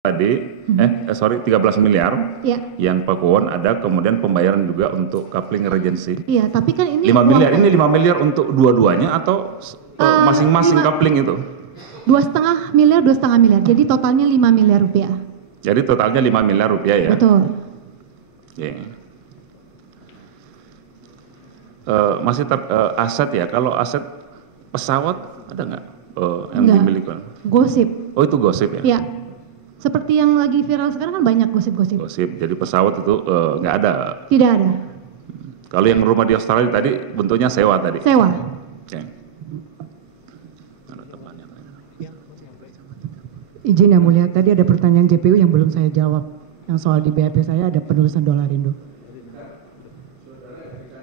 tadi, 13 miliar Ya. yang Pakuwon ada, kemudian pembayaran juga untuk coupling regency. Iya, tapi kan ini 5 miliar, ini 5 miliar untuk dua-duanya atau masing-masing coupling itu? 2,5 miliar, 2,5 miliar. Jadi totalnya 5 miliar rupiah. Jadi totalnya 5 miliar rupiah ya? Betul. Oke. Masih aset ya, kalau aset pesawat ada nggak yang Enggak. dimiliki? Gosip. Oh itu gosip ya? Ya. Seperti yang lagi viral sekarang kan banyak gosip-gosip. Gosip, jadi pesawat itu nggak ada. Tidak ada. Kalau yang rumah di Australia tadi bentuknya sewa tadi? Sewa. Oke. Izin yang mulia, tadi ada pertanyaan JPU yang belum saya jawab. Yang soal di BAP saya ada penulisan $Indo.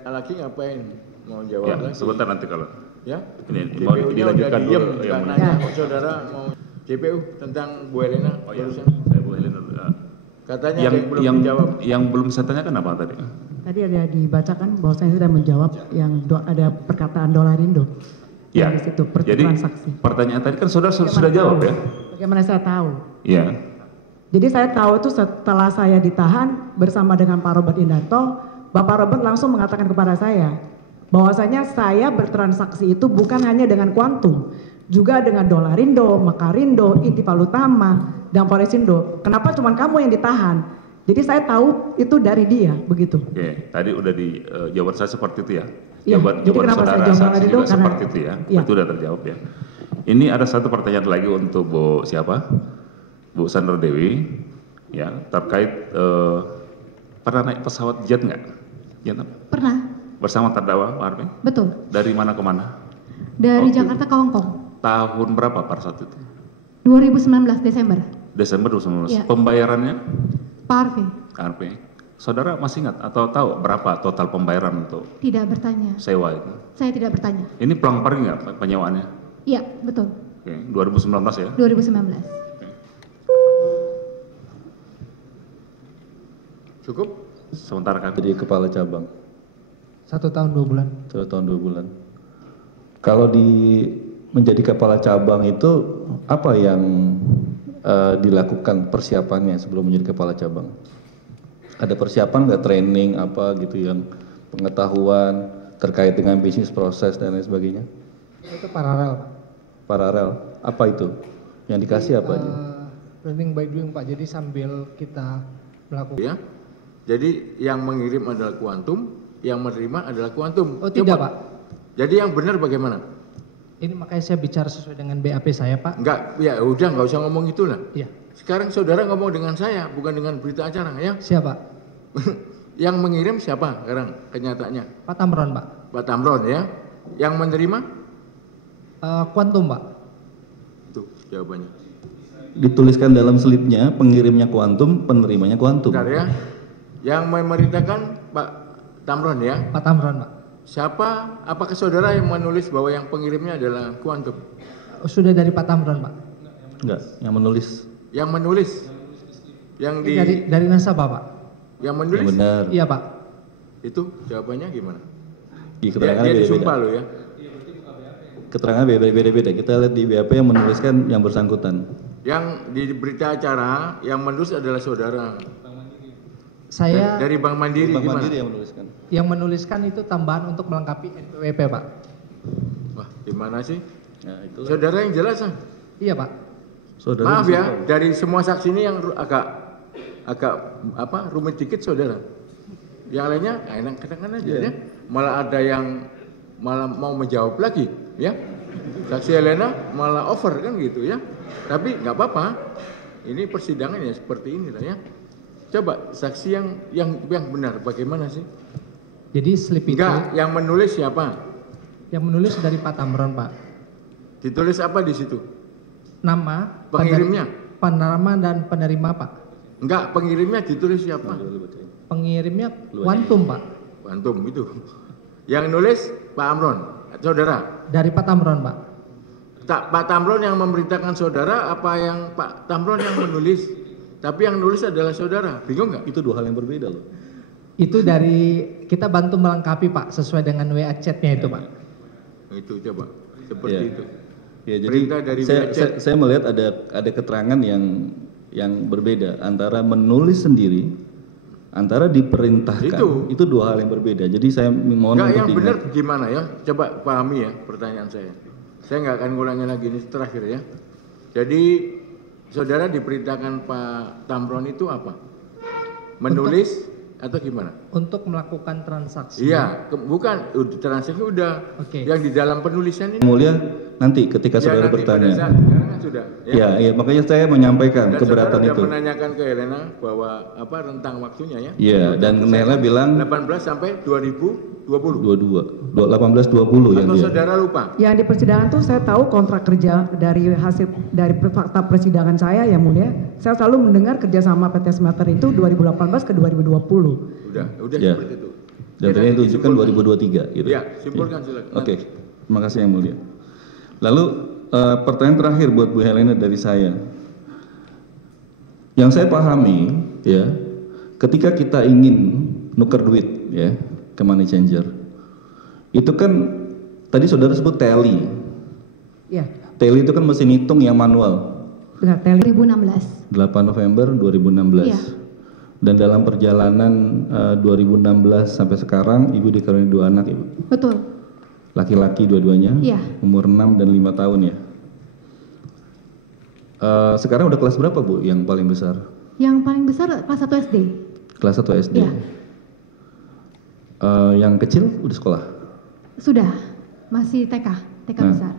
Lagi ngapain? Mau jawab Ya, lagi? sebentar nanti kalau. Ya? Ini mau JPU-nya dilanjutkan udah diem, dulu. nggak Yang nanya kok saudara mau JPU tentang Bu Elena. Oh iya, barusan. saya Bu Helen dulu. Katanya ada yang belum dijawab. Yang belum saya tanyakan apa tadi? Tadi ada dibacakan bahwa saya sudah menjawab yang ada perkataan $Indo. Ya, Di situ, jadi transaksi. pertanyaan tadi kan saudara sudah jawab ya? Bagaimana saya tahu? Iya. Jadi saya tahu itu setelah saya ditahan bersama dengan Pak Robert Indarto, Bapak Robert langsung mengatakan kepada saya bahwasanya saya bertransaksi itu bukan hanya dengan Quantum, juga dengan $Indo, Makarindo, Inti Palutama, dan Foresindo. Kenapa cuma kamu yang ditahan? Jadi saya tahu itu dari dia, begitu. Oke, tadi udah di jawaban saya seperti itu ya. Iya, Jawaban jadi kenapa saya jawab saksi itu? juga Karena- seperti itu ya. Iya. Itu udah terjawab ya. Ini ada satu pertanyaan lagi untuk Bu siapa? Bu Sandra Dewi ya, terkait pernah naik pesawat jet nggak? Jet apa? Pernah. Bersama terdakwa Pak Arfi? Betul. Dari mana ke mana? Dari Oke. Jakarta ke Hong Kong. Tahun berapa pada saat itu? 2019 Desember. Desember 2019. Iya. Pembayarannya? Pak Arfi Arfi. Saudara masih ingat atau tahu berapa total pembayaran untuk tidak bertanya. sewa itu? Saya tidak bertanya. Ini pelang paring nggak penyewaannya? Iya, betul. Oke, 2019 ya? 2019. Cukup? Sementara kami. Jadi kepala cabang 1 tahun 2 bulan. 1 tahun 2 bulan. Kalau menjadi kepala cabang itu apa yang dilakukan persiapannya sebelum menjadi kepala cabang? Ada persiapan nggak, training apa gitu yang pengetahuan terkait dengan bisnis proses dan lain sebagainya? Itu paralel, Pak. Paralel, apa itu? Yang dikasih apa aja? Learning by doing, Pak. Jadi sambil kita melakukan. Ya. Jadi yang mengirim adalah Quantum, yang menerima adalah Quantum. Oh tidak, Coba. Pak. Jadi yang benar bagaimana? Ini makanya saya bicara sesuai dengan BAP saya, Pak. Enggak, ya udah nggak usah ngomong itulah. Iya. Sekarang saudara ngomong dengan saya, bukan dengan berita acara ya. Siapa? Yang mengirim siapa sekarang kenyataannya? Pak Tamron, Pak. Pak Tamron ya. Yang menerima? Quantum, Pak. Itu jawabannya. Dituliskan dalam slipnya, pengirimnya Quantum, penerimanya Quantum. Bentar ya. Yang memerintahkan Pak Tamron ya. Pak Tamron, Pak. Siapa? Apakah saudara yang menulis bahwa yang pengirimnya adalah Quantum? Sudah dari Pak Tamron, Pak. Enggak, yang menulis. Yang menulis? Yang di Dari nasabah, Pak. yang menulis? Yang benar. Iya, Pak. Itu jawabannya gimana? Di Dia, keterangannya dia disumpah beda-beda. loh ya. Keterangan beda-beda. Kita lihat di BAP yang menuliskan yang bersangkutan. Yang di berita acara yang menulis adalah saudara. Saya Dari Bank Mandiri Bank gimana? Mandiri yang menuliskan. yang menuliskan itu tambahan untuk melengkapi NPWP, Pak. Wah, gimana sih? Nah, itu Saudara yang jelas ah. Iya, Pak. saudara Maaf bisa ya, tahu. dari semua saksi ini yang agak apa rumit dikit saudara. Yang lainnya enak-enakan aja Iya. ya. Malah ada yang malah mau menjawab lagi ya. Saksi Elena malah over kan gitu ya. Tapi nggak apa-apa. Ini persidangan ya seperti inilah ya. Coba saksi yang benar bagaimana sih? Jadi slip itu Enggak, yang menulis siapa? yang menulis dari Pak Tamron, Pak. Ditulis apa di situ? Nama, Pengirimnya? penerima dan penerima, Pak. Enggak, pengirimnya ditulis siapa? Pengirimnya Quantum, Pak. Quantum itu. Yang nulis Pak Amron, saudara. Dari Pak Tamron, Pak. Pak Tamron yang memerintahkan saudara apa yang Pak Tamron yang menulis? Tapi yang nulis adalah saudara. Bingung nggak? Itu dua hal yang berbeda loh. Itu dari kita bantu melengkapi, Pak, sesuai dengan WA chat-nya itu, Pak. Itu coba seperti Iya. itu. Ya, jadi Perintah dari WA chat. saya melihat ada keterangan yang yang berbeda antara menulis sendiri, antara diperintahkan. Itu dua hal yang berbeda. Jadi saya mohon Enggak, untuk yang diingat. benar gimana ya? Coba pahami ya pertanyaan saya. Saya nggak akan ngulangi lagi, ini terakhir ya. Jadi saudara diperintahkan Pak Tamron itu apa? Menulis atau gimana? Untuk melakukan transaksi. Iya, bukan transaksi udah. Oke. Yang di dalam penulisan ini. Mulia, nanti ketika Ya, saudara nanti bertanya. pada saat sekarang kan sudah. Ya, makanya saya menyampaikan Dan keberatan saudara itu. sudah menanyakan ke Helena bahwa apa rentang waktunya ya? Iya, dan Helena bilang 18 sampai 2020. 18-20 yang Atau dia. saudara lupa? Yang di persidangan tuh saya tahu kontrak kerja dari fakta persidangan saya yang mulia. Saya selalu mendengar kerjasama PT Smelter itu 2018 ke 2020. Udah Ya. seperti itu. Dan tadi yang ditunjukkan 2023 gitu. Ya, simpulkan silakan. Oke, terima kasih yang mulia. Lalu pertanyaan terakhir buat Bu Helena dari saya. Yang saya pahami ya, ketika kita ingin nuker duit ya ke money changer, itu kan tadi saudara sebut tally. Ya, Tally itu kan mesin hitung yang manual. dengan tele. 2016. 8 November 2016. Iya. Dan dalam perjalanan 2016 sampai sekarang Ibu dikaruniai 2 anak, Ibu. Betul. Laki-laki dua-duanya, Iya. umur 6 dan 5 tahun ya. Sekarang udah kelas berapa Bu yang paling besar? Yang paling besar kelas 1 SD. Kelas 1 SD. Iya. Yang kecil udah sekolah? Sudah. Masih TK Nah. besar.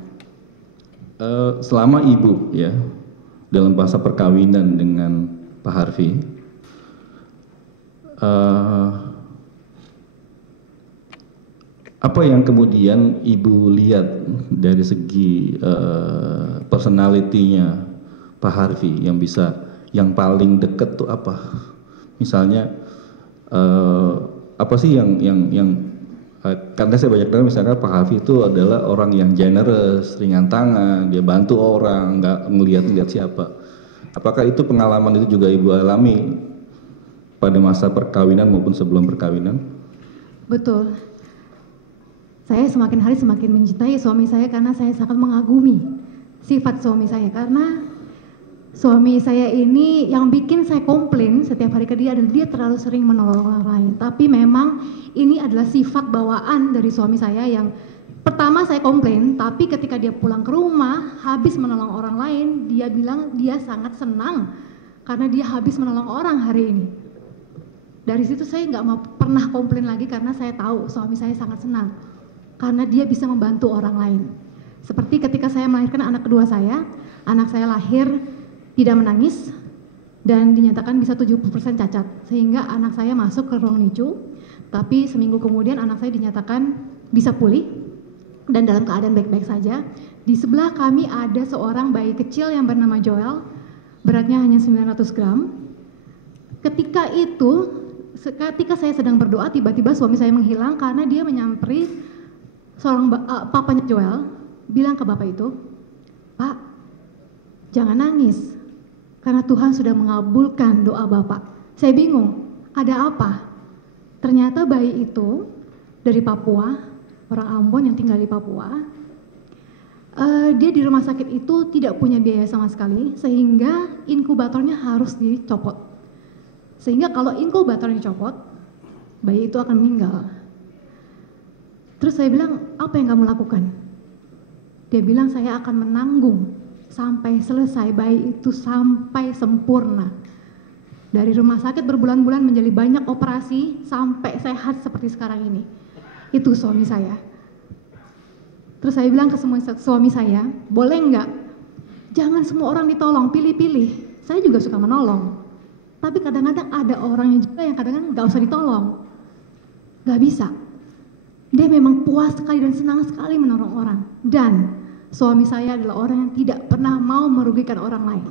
Selama Ibu ya dalam masa perkawinan dengan Pak Harvey, apa yang kemudian Ibu lihat dari segi personality-nya Pak Harvey yang paling deket tuh apa? Misalnya apa sih yang karena saya banyak dengar misalnya Pak Harvey itu adalah orang yang generous, ringan tangan, dia bantu orang, nggak ngelihat siapa. Apakah itu pengalaman itu juga Ibu alami pada masa perkawinan maupun sebelum perkawinan? Betul. Saya semakin hari semakin mencintai suami saya karena saya sangat mengagumi sifat suami saya. Karena suami saya ini yang bikin saya komplain setiap hari ke dia adalah dia terlalu sering menolong orang lain. Tapi memang ini adalah sifat bawaan dari suami saya yang pertama saya komplain, tapi ketika dia pulang ke rumah habis menolong orang lain, dia bilang dia sangat senang karena dia habis menolong orang hari ini. Dari situ saya nggak mau pernah komplain lagi karena saya tahu suami saya sangat senang karena dia bisa membantu orang lain. Seperti ketika saya melahirkan anak kedua saya, anak saya lahir tidak menangis dan dinyatakan bisa 70% cacat, sehingga anak saya masuk ke ruang NICU, tapi seminggu kemudian anak saya dinyatakan bisa pulih dan dalam keadaan baik-baik saja. Di sebelah kami ada seorang bayi kecil yang bernama Joel, beratnya hanya 900 gram. Ketika saya sedang berdoa, tiba-tiba suami saya menghilang karena dia menyamperi seorang papanya Joel, bilang ke bapak itu, "Pak, jangan nangis, karena Tuhan sudah mengabulkan doa bapak." Saya bingung, ada apa? Ternyata bayi itu dari Papua, orang Ambon yang tinggal di Papua. Dia di rumah sakit itu tidak punya biaya sama sekali, sehingga inkubatornya harus dicopot. Sehingga kalau inkubator dicopot, bayi itu akan meninggal. Terus saya bilang, apa yang kamu lakukan? Dia bilang, saya akan menanggung sampai selesai bayi itu sampai sempurna. Dari rumah sakit berbulan-bulan menjadi banyak operasi sampai sehat seperti sekarang ini. Itu suami saya. Terus saya bilang ke semua suami saya, boleh nggak? Jangan semua orang ditolong, pilih-pilih. Saya juga suka menolong. Tapi kadang-kadang ada orang juga yang kadang-kadang nggak usah ditolong. Nggak bisa. Dia memang puas sekali dan senang sekali menolong orang. Dan suami saya adalah orang yang tidak pernah mau merugikan orang lain.